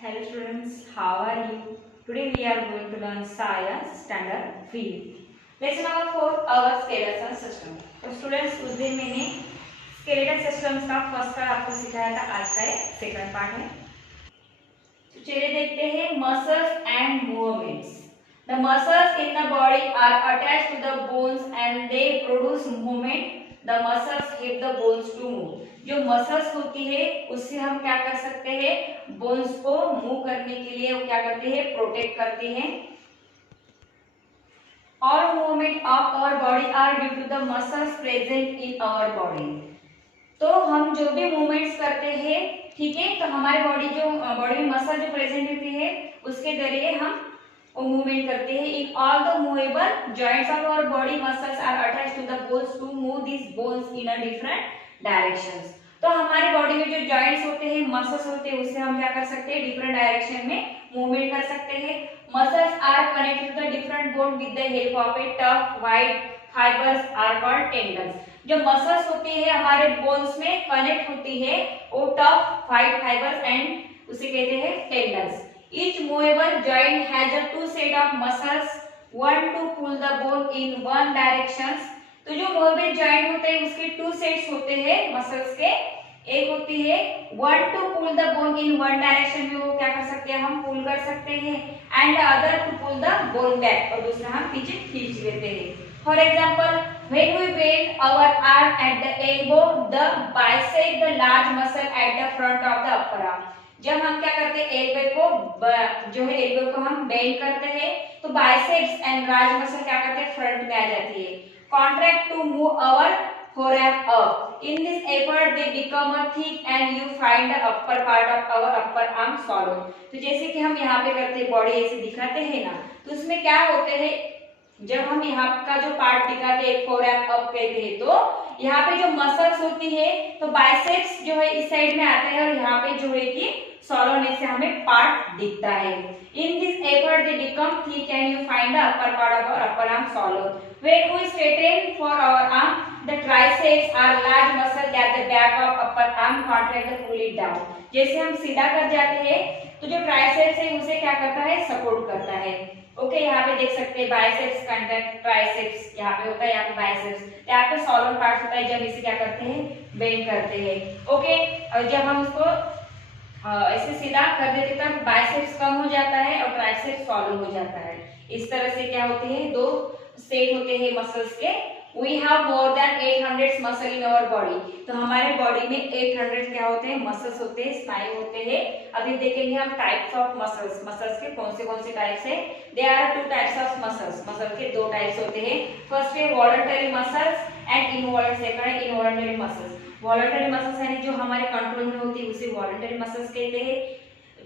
Hello students, how are you? Today we are going to learn science standard 3. Lesson number 4 our skeleton system. तो students उस दिन मैंने skeleton systems का first part आपको सिखाया था, आज का ये सेकंड पार्ट है। तो चलिए देखते हैं muscles and movements. The muscles in the body are attached to the bones and they produce movement. The muscles help the bones to move. जो मसल्स होती है उससे हम क्या कर सकते हैं, बोन्स को मूव करने के लिए वो क्या करते हैं, प्रोटेक्ट करते हैं। All movement of our body are due to the muscles present in our body. तो हम जो भी मूवमेंट्स करते हैं, ठीक है, तो हमारे बॉडी में मसल जो प्रेजेंट होती है उसके जरिए हम मूवमेंट करते हैं। In all the movable joints of our body muscles are attached to the bones to move this bones in a different directions. तो हमारी बॉडी में जो जॉइंट्स होते हैं, मसल्स होते हैं, उससे हम क्या कर सकते हैं, डिफरेंट डायरेक्शन में मूवमेंट कर सकते हैं। Muscles are connected to the different bone with the help of a tough wide fibers are called tendons. जो मसल्स होती है हमारे बोन्स में कनेक्ट होती है, वो टफ वाइड फाइबर्स एंड उसे कहते हैं tendons. Each movable joint has a two set of muscles, one to pull the bone in one directions. तो जो मूवेबल जॉइंट होते हैं उसके टू सेट्स होते हैं मसल्स के। एक होती है one to pull the bone in one direction में, वो क्या कर सकते हैं, हम पुल कर सकते हैं, and the other to pull the bone back, और दूसरा हम पीछे खींच लेते हैं। For example when we bend our arm at the elbow the bicep the large muscle at the front of the upper arm. जब हम क्या करते हैं, एल्बो को जो है एल्बो को हम बेंड करते हैं तो बाइसेप्स एंड लार्ज मसल क्या करते हैं, फ्रंट में आ जाती है। Contract to move our forearm up. In this effort, they become a thick and you find the upper part of our upper arm swallow. तो जैसे कि हम यहाँ पे करते हैं, बॉडी ऐसे दिखाते हैं ना, तो उसमें क्या होते हैं, जब हम यहाँ का जो पार्ट दिखाते हैं, फोरआर्म अप कहते हैं, तो यहाँ पे जो मसल्स होती है तो बाइसेप्स जो है इस साइड में आता है और यहाँ पे जो है कि सॉलोने से हमें पार्ट दिखता है। In this effort they become thick and you find the upper part of our upper arm swallow. When we straighten for our arm, the triceps are large muscle at the back of upper arm contract and pull it down. जैसे हम सीधा कर जाते हैं तो जो triceps है उसे क्या करता है, सपोर्ट करता है। ओके, यहाँ पे देख सकते हैं बाइसेप्स कॉन्ट्रैक्ट, ट्राइसेप्स यहाँ पे होता है, यहाँ पे बाइसेप्स, यहाँ पे सॉलोन पार्ट होता है, जब इसे क्या करते हैं, बेंड करते हैं। ओके, और जब हम उसको ऐसे सीधा कर देते तब बाइसेप्स कम हो जाता है और ट्राइसेप्स सॉलो हो जाता है। इस तरह से क्या होते हैं, दो सेट होते हैं मसल्स के। We have more than 800 muscle in our body. तो हमारे बॉडी में 800 क्या होते हैं, मसल्स होते हैं, स्नायु होते हैं। अभी देखेंगे हम टाइप्स ऑफ मसल्स। मसल्स के कौन से टाइप्स है। There are two types of muscles. Muscle के दो टाइप्स होते हैं। फर्स्ट है voluntary muscles and involuntary, second है इनवॉलंटरी मसल्स। वॉलंटरी मसल्स यानी जो हमारे कंट्रोल में होती है उसे वॉलंटरी मसल्स कहते हैं।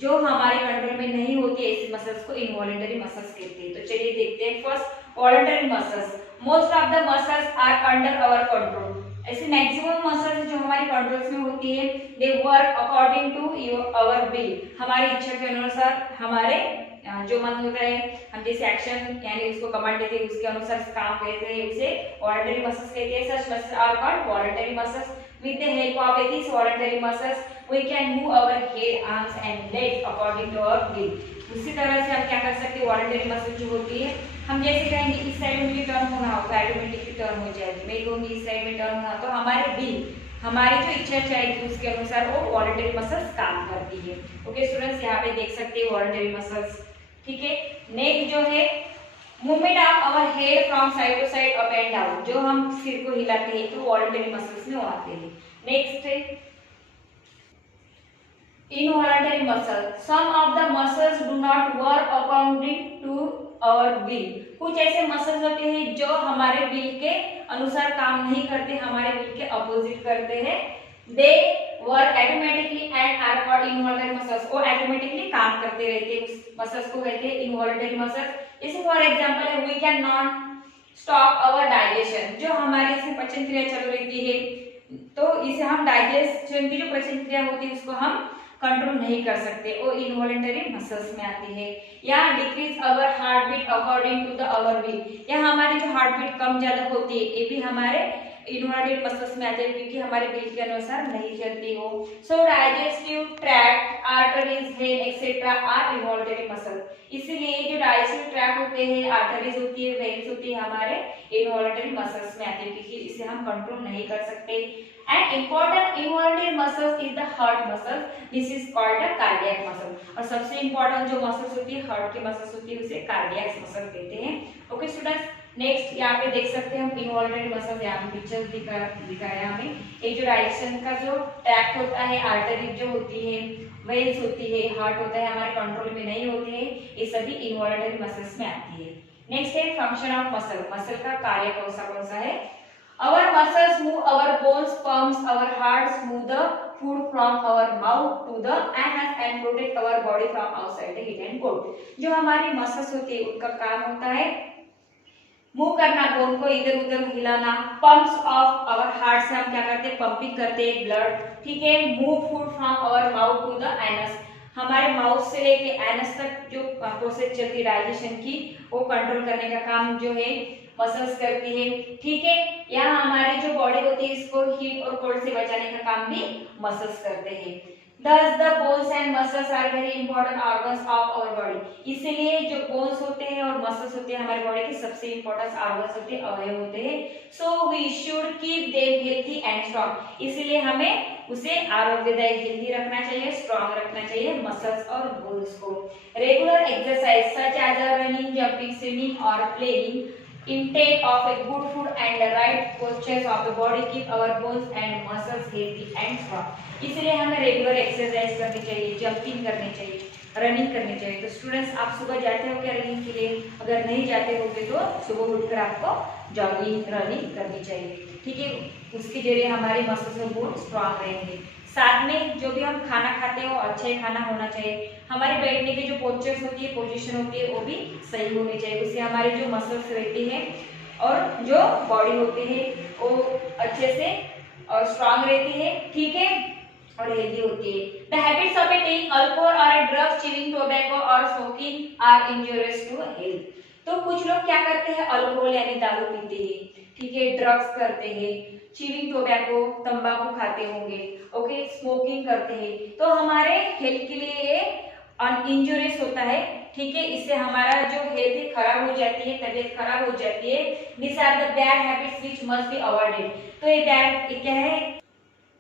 जो हमारे कंट्रोल में नहीं होती है ऐसी मसल्स को इनवॉलंटरी मसल्स कहते हैं। तो चलिए देखते हैं। First voluntary muscles. Most of the muscles are under our control. ऐसे मैक्सिमम मसल्स जो हमारी कंट्रोल्स में होती है, they work according to our will. हमारी इच्छा के अनुसार, हमारे जो मन होता है, हम जैसे एक्शन यानी उसको कमांड देते हैं उसके अनुसार काम करते हैं, उसे वॉलंटरी मसल्स कहते हैं। Such muscles are called voluntary muscles. With the help of these voluntary muscles, we can move our head, arms and legs according to our will. उसी तरह से हम क्या कर सकते हैं, वॉलंटरी मसल जो होती है, हम जैसे कहेंगे इस साइड में मुझे टर्न होना हो तो ऑटोमेटिकली टर्न हो जाएगी। मैं कहूँगी इस साइड में टर्न होना तो हमारे विल, हमारी जो इच्छा चाहेगी उसके अनुसार वो वॉलंटरी मसल्स काम करती है। ओके स्टूडेंट्स, यहाँ पे देख सकते हैं वॉलंटरी मसल्स। ठीक है, नेक जो है movement of our head from side to side up and down, जो हम सिर को हिलाते हैं तो वॉलंटरी मसल्स में आते हैं। नेक्स्ट है involuntary muscle. Some of the muscles do not work according to our will. कुछ ऐसे मसल्स होते हैं जो हमारे विल के अनुसार काम नहीं करते, हमारे विल के अपोजिट करते हैं। They work automatically and are called involuntary muscles. वो ऑटोमेटिकली काम करते रहते हैं, उस मसल्स को कहते हैं इनवॉलंटरी मसल्स। इसे फॉर एग्जांपल है we can not stop our digestion. जो हमारे इसमें पाचन क्रिया चल रही है तो इसे हम डाइजेशन की जो पाचन क्रिया होती है उसको हम कंट्रोल नहीं कर सकते, वो इनवॉलंटरी मसल्स में आती है। या decrease our heart beat according to the our will. या हमारी जो हार्ट बीट कम ज्यादा होती है ये भी हमारे इनवॉलंटरी मसल्स में आते हैं क्योंकि हमारे विल के अनुसार नहीं चलती हो। So digestive tract or arteries, vein, etc. are involuntary muscles. इसीलिए जो डाइजेस्टिव ट्रैक्ट होते हैं, आर्टरीज होती है, वेन्स होती है, हमारे इनवॉलंटरी मसल्स में आते हैं क्योंकि इसे हम कंट्रोल नहीं कर सकते. And important involuntary muscles is the heart muscle. This is called the cardiac muscle. और सबसे इंपॉर्टेंट जो मसल्स होती है हार्ट की मसल्स होती है उसे कार्डियक मसल कहते हैं. ओके स्टूडेंट्स, नेक्स्ट यहाँ पे देख सकते हैं हम इनवॉल्वमेंट मसल्स, यहाँ पे पिक्चर्स दिखाया हमें. एक जो डाइजेशन का जो ट्रैक्ट होता है, आर्टरी जो होती है, वेन्स होती है, हार्ट होता है, हमारे कंट्रोल में नहीं होते हैं, ये सभी इनवॉल्वमेंट मसल्स में आती है. नेक्स्ट है फंक्शन ऑफ मसल. मसल का कार्य कौन सा है? Our muscles move our bones, pumps our hearts, move the food from our mouth to the anus and protect our body from outside the heat and cold. जो हमारी muscles होती है उनका काम होता है मूव करना, बोन को इधर उधर हिलाना. पंप्स ऑफ आवर हार्ट से हम क्या करते हैं? पंपिंग करते हैं ब्लड. ठीक है. Move food from our mouth to the anus. हमारे माउथ से लेके एनस तक जो प्रोसेस चलती है डाइजेशन की, वो कंट्रोल करने का काम जो है मसल्स करती है. ठीक है. यहाँ हमारी जो बॉडी होती है इसको हीट और कोल्ड से बचाने का काम भी मसल्स करते हैं. Thus the bones and muscles are very important organs of our body. इसीलिए जो बोन्स होते हैं और मसल्स होते हैं हमारी बॉडी के सबसे इंपॉर्टेंट ऑर्गन्स होते हैं, अवयव होते हैं. So we should keep them healthy and strong. इसीलिए हमें उसे आरोग्यदायक, हेल्दी रखना चाहिए, स्ट्रॉन्ग रखना चाहिए मसल्स और बोन्स को. Regular exercise such as running, jumping, swimming और playing, intake of a good food and the right postures of the body keep our bones and muscles healthy and strong. इसलिए हमें regular exercise करनी चाहिए, jumping करनी चाहिए, running करनी चाहिए. तो स्टूडेंट्स, आप सुबह जाते हो क्या रनिंग के लिए? अगर नहीं जाते होगे तो सुबह उठकर आपको जॉगिंग, रनिंग करनी चाहिए. ठीक है. उसके जरिए हमारी मसल्स और बोन स्ट्रांग रहेंगे. साथ में जो भी हम खाना खाते हो अच्छा ही खाना होना चाहिए. हमारे बैठने की जो पोस्चर्स होती है, पोजीशन होती है, वो भी सही होनी चाहिए. उससे हमारी जो मसल्स रहती है और जो बॉडी होती है वो अच्छे से और स्ट्रांग रहती है. ठीक है. और हेल्दी होती है. The habits of taking alcohol और ड्रग्स, च्यूइंग टोबैको और smoking are injurious to health. तो कुछ लोग क्या करते हैं? अल्कोहल यानी दारू पीते हैं. ठीक है. ड्रग्स करते हैं, च्यूइंग टोबैको तंबाकू खाते होंगे. ओके. स्मोकिंग करते हैं. तो हमारे हेल्थ के लिए ये इंजूरियस होता है. ठीक है. इससे हमारा जो हेल्थ है खराब हो जाती है, तबीयत खराब हो जाती है. This are the bad habits which must be avoided. तो ये बैड क्या है?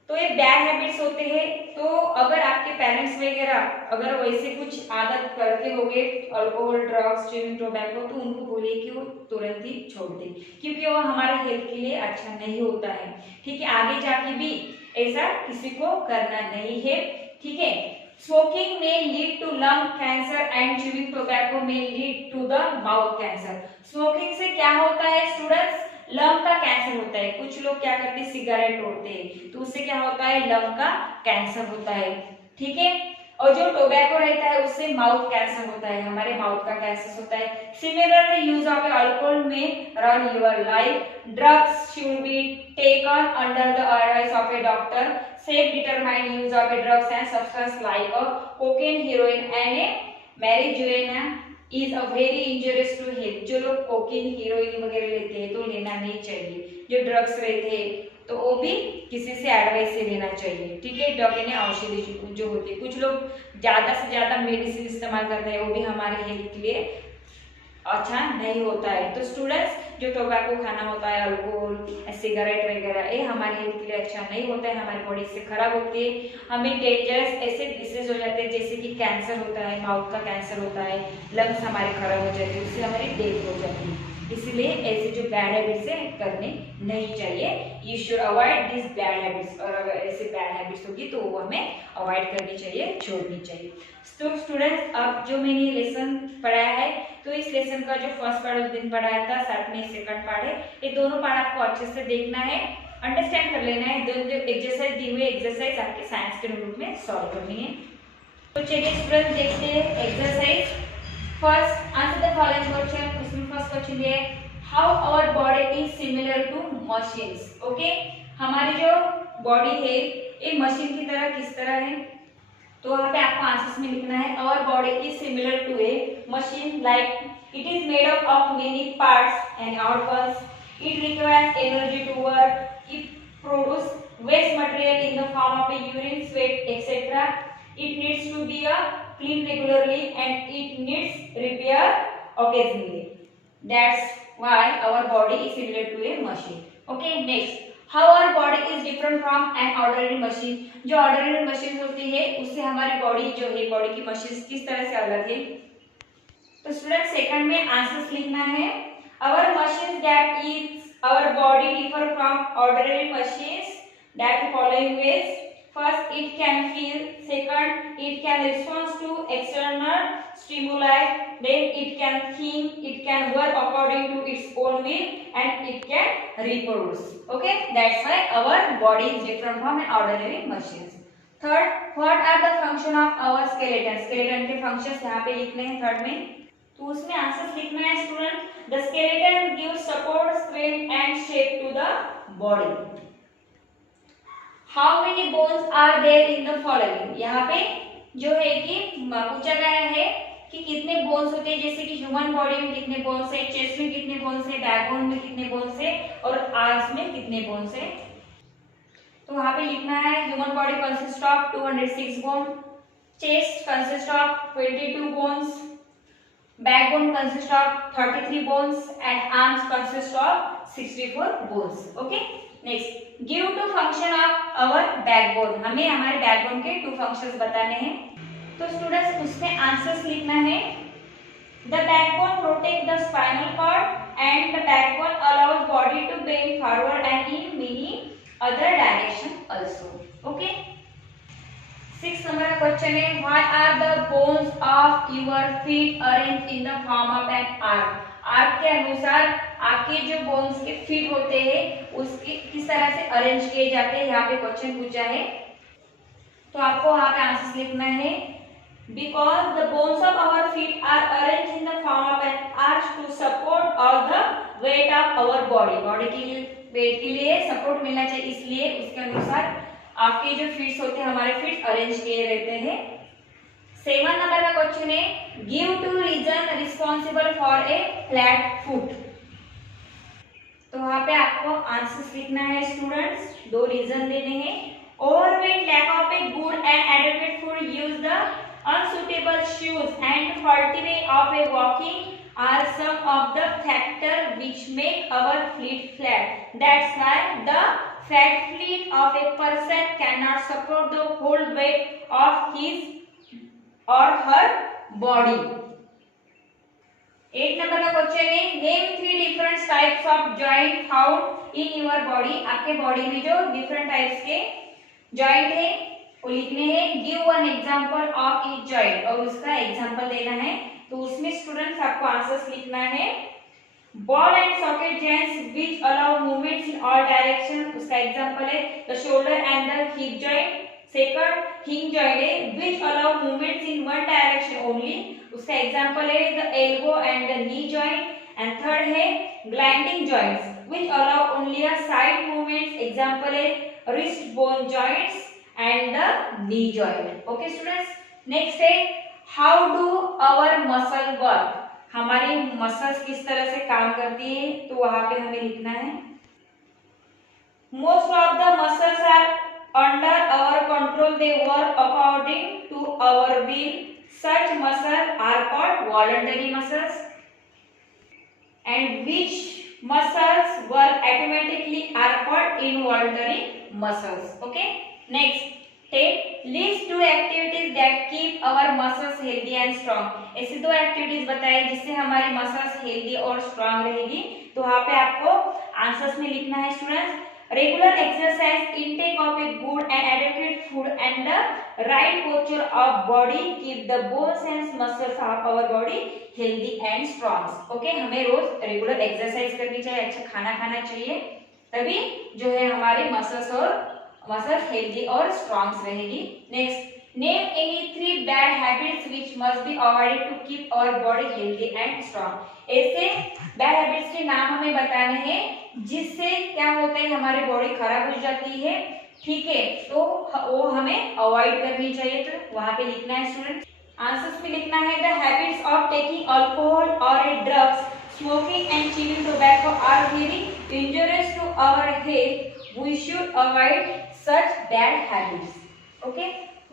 तो ये बैड हैबिट्स होते हैं. तो अगर आपके पेरेंट्स वगैरह अगर वैसे कुछ आदत करते होंगे, अल्कोहल, ड्रग्स, च्यूइंग टोबैको, तो उनको बोलिए कि वो तुरंत ही छोड़ दें क्योंकि वो हमारे हेल्थ के लिए अच्छा नहीं होता है. ठीक है. आगे जाके भी ऐसा किसी को करना नहीं है. ठीक है. Smoking may lead to lung cancer and chewing tobacco may lead to the mouth cancer. Smoking से क्या होता है स्टूडेंट्स? लंग का कैंसर होता है. कुछ लोग क्या करते हैं? सिगरेट ओढ़ते हैं, तो उससे क्या होता है? लंग का कैंसर होता है. ठीक है. और जो टोबैको रहता है उससे माउथ कैंसर होता है, हमारे माउथ का कैंसर होता है. Similarly use of alcohol may ruin your life. Drugs should be taken under the advice of a doctor. Safe determine use of a drugs and substance like cocaine, heroin and a marijuana is a very injurious to health. जो लोग cocaine, heroine वगैरह लेते हैं तो लेना नहीं चाहिए. जो ड्रग्स रहते हैं तो वो भी किसी से एडवाइस से लेना चाहिए. ठीक है. डॉक्टर ने औषधि जो होती है, कुछ लोग ज्यादा से ज्यादा मेडिसिन इस्तेमाल करते हैं, वो भी हमारे हेल्थ के लिए अच्छा नहीं होता है. तो स्टूडेंट्स, जो टोबैको खाना होता है, अल्कोहल, सिगरेट वगैरह, ये हमारे हेल्थ के लिए अच्छा नहीं होता है, हमारी बॉडी से खराब होती है. हमें डेंजरस ऐसे डिसीज हो जाते हैं जैसे कि कैंसर होता है, माउथ का कैंसर होता है, लंग्स हमारे खराब हो जाते हैं, उससे हमारी डेथ हो जाती है. इसलिए ऐसे जो बैड हैबिट्स है करने नहीं चाहिए. You should avoid this bad habits. और अगर ऐसे बैड हैबिट्स होगी तो वो हमें अवॉइड करनी चाहिए, छोड़नी चाहिए. तो स्टूडेंट्स, अब जो मैंने लेसन पढ़ाया है, तो इस लेसन का जो फर्स्ट पार्ट उस दिन पढ़ाया था, साथ में सेकंड पार्ट है. ये दोनों पार्ट आपको अच्छे से देखना है, अंडरस्टैंड कर लेना है. दोनों जो एक्सरसाइज दी हुई एक्सरसाइज आपके साइंस के रूप में सॉल्व करनी है. तो चलिए स्टूडेंट्स, देखते हैं exercise. First, answer the following question. उसमें फर्स्ट क्वेश्चन है how our body is similar to machines. Okay. हमारी जो बॉडी है ये मशीन की तरह किस तरह है? तो वहाँ पे आपको आंसर्स में लिखना है our body is similar to a machine like it is made up of many parts and organs. It requires energy to work. It produces waste material in the form of a urine, sweat, etc. it needs to be cleaned regularly and it needs repair occasionally. That's why our body is similar to a machine. Okay, next, how our body is different from an ordinary machine. जो ordinary machine होती है उससे हमारी body जो है, body की machine किस तरह से अलग है? तो स्टूडेंट सेकंड में आंसर्स लिखना है. Our machines that is our body differ from ordinary machines that following ways. First, it can feel. Second, it can respond to external stimuli. Then it can think. It can work according to its own will, and it can reproduce. Okay, that's why our body is different from an ordinary machines. Third, what are the function of our skeleton? Skeleton के functions यहाँ पे लिखने हैं third में. तो उसमें answers लिखना है student. The skeleton gives support, strength and shape to the body. How many bones are there in the following? यहाँ पे जो है कि पूछा गया है कि कितने बोन्स होते हैं, जैसे कि ह्यूमन बॉडी में कितने बोन्स है, चेस्ट में कितने बोन्स है, बैकबोन में कितने बोन्स है और आर्म्स में कितने बोन्स है. तो वहाँ पे लिखना है human body consist of 206 bone, chest consist of 22 bones, backbone consists of 33 bones and arms consist of 64 bones. Okay, next, give two function of our backbone. हमें हमारे बैकबोन के टू फंक्शंस बताने हैं. तो स्टूडेंट्स उसमें आंसर्स लिखना है. The backbone protect the spinal cord and the backbone allows body to bend forward and in many other direction also. Okay. 6 number का क्वेश्चन है, why are the bones of your feet arrange in the form of an arch. Arch के अनुसार आपके जो bones के feet होते हैं उसके किस तरह से अरेंज किए जाते हैं, यहाँ पे क्वेश्चन पूछा है. तो आपको वहाँ पे आंसर लिखना है. Because the bones of our feet are arrange in the form of an arch to support all the weight of our body. Body के वेट के लिए सपोर्ट मिलना चाहिए, इसलिए उसके अनुसार आपके जो फीट्स होते हैं, हमारे फीट अरेंज किए रहते हैं. 7 नंबर का क्वेश्चन है, give two reason responsible for a flat foot. तो वहां पे आपको आंसर्स लिखना है स्टूडेंट्स. 2 रीजन देने हैं. Overweight, lack of a good and adequate food, use the unsuitable shoes and faulty way of a walking are some of the factor which make our feet flat. That's why the fat feet of a person cannot support the whole weight of his or her body. 8 number का question है, name 3 different types of joint found in your body. आपके body में जो different types के joint है वो लिखने हैं. give one example of each joint और उसका एग्जांपल देना है. तो उसमें स्टूडेंट्स आपको आंसर्स लिखना है. Ball and socket joints which allow movements in all direction, उसका एग्जांपल है the shoulder and the hip joint. Second, hinge joint है which allow movements in one direction only, उसका एग्जांपल है the elbow and the knee joint. And third है gliding joints which allow only a side movements, example है wrist bone joints and the knee joint. Okay students, next है how do our muscle work. हमारी muscles किस तरह से काम करती है, तो वहां पे हमें लिखना है. Most of the muscles are under our control, they work according to our will. Such muscle are called voluntary muscles and which muscles work automatically are called involuntary muscles. Okay, next, take list 2 activities that keep our muscles healthy and strong. ऐसे 2 activities बताइए जिससे हमारी muscles healthy और strong रहेगी. तो वहां पे आपको आंसर्स में लिखना है students. Regular exercise, intake of a good and adequate food and the right posture of body keep the bones and muscles of our body healthy and strong. Okay, हमें रोज रेगुलर एक्सरसाइज करनी चाहिए, अच्छा खाना खाना चाहिए, तभी जो है हमारी मसल्स हेल्दी और स्ट्रांग रहेगी. Next, name any 3 bad habits which must be avoided to keep our body healthy and strong. ऐसे बैड हैबिट्स के नाम हमें बताने हैं जिससे क्या होता है, हमारी बॉडी खराब हो जाती है. ठीक है, तो वो हमें अवॉइड करनी चाहिए. तो वहां पे लिखना है स्टूडेंट. आंसर्स में लिखना है the habits of taking alcohol और drugs, smoking and chewing tobacco are very injurious to our health. We should avoid such bad habits. Okay,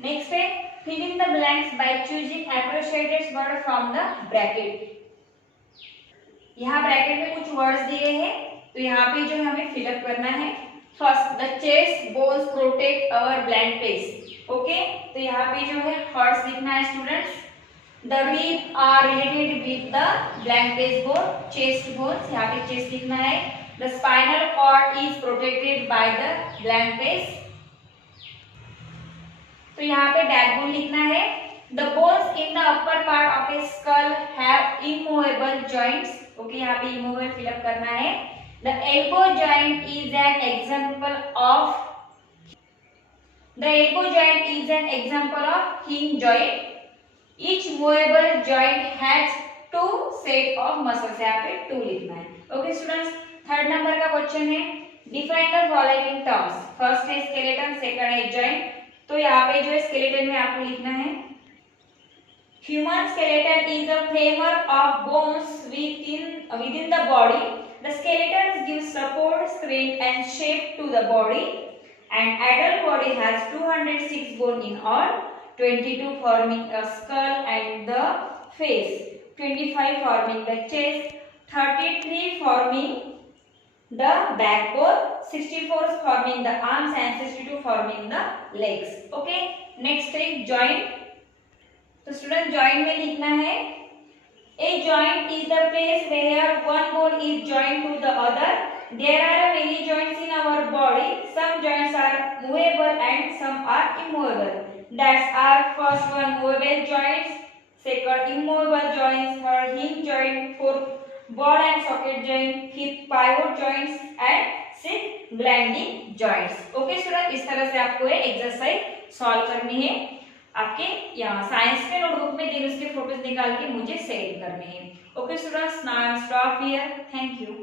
next है fill in the blanks by choosing appropriate word from the bracket. यहाँ bracket में कुछ words दिए हैं तो यहाँ पे जो हमें फिलअप करना है. First, the chest bones protect our blank space. Okay, तो यहाँ पे जो है हर्ट्स लिखना है students. The rib are related with the blank space bone, chest bones, यहाँ पे चेस्ट लिखना है. The spinal cord is protected by the blank space. तो यहाँ पे बैकबोन लिखना है. The bones in the upper part of a skull have immovable joints. Okay, यहाँ पे इमूवेबल फिलअप करना है. The elbow joint is an example of hinge joint. Each movable joint has 2 set of muscles. यहाँ पे 2 लिखना है. Okay students, third number का question है. Define the following terms. First है स्केलेटन, सेकंड है जॉइंट. तो यहाँ पे जो है स्केलेटन में आपको लिखना है. Human skeleton is a framework of bones within the body. The skeleton gives support, strength, and shape to the body. And adult body has 206 bones in all, 22 forming a skull and the face, 25 forming the chest, 33 forming the backbone, 64 forming the arms, and 62 forming the legs. Okay. Next is joint. तो student joint में लिखना है. A joint is the place where one bone is joint to the other. There are many joints in our body. Some joints are movable and some are immovable. That's are first one movable joints, second immovable joints, third hinge joint, fourth ball and socket joint, fifth pivot joints and sixth gliding joints. Okay student, इस तरह से आपको ये exercise solve करनी है. आपके यहाँ science के नोटबुक में दिन उसके फोटोज निकाल के मुझे सेंड करने हैं. Okay students, now stop here. Thank you.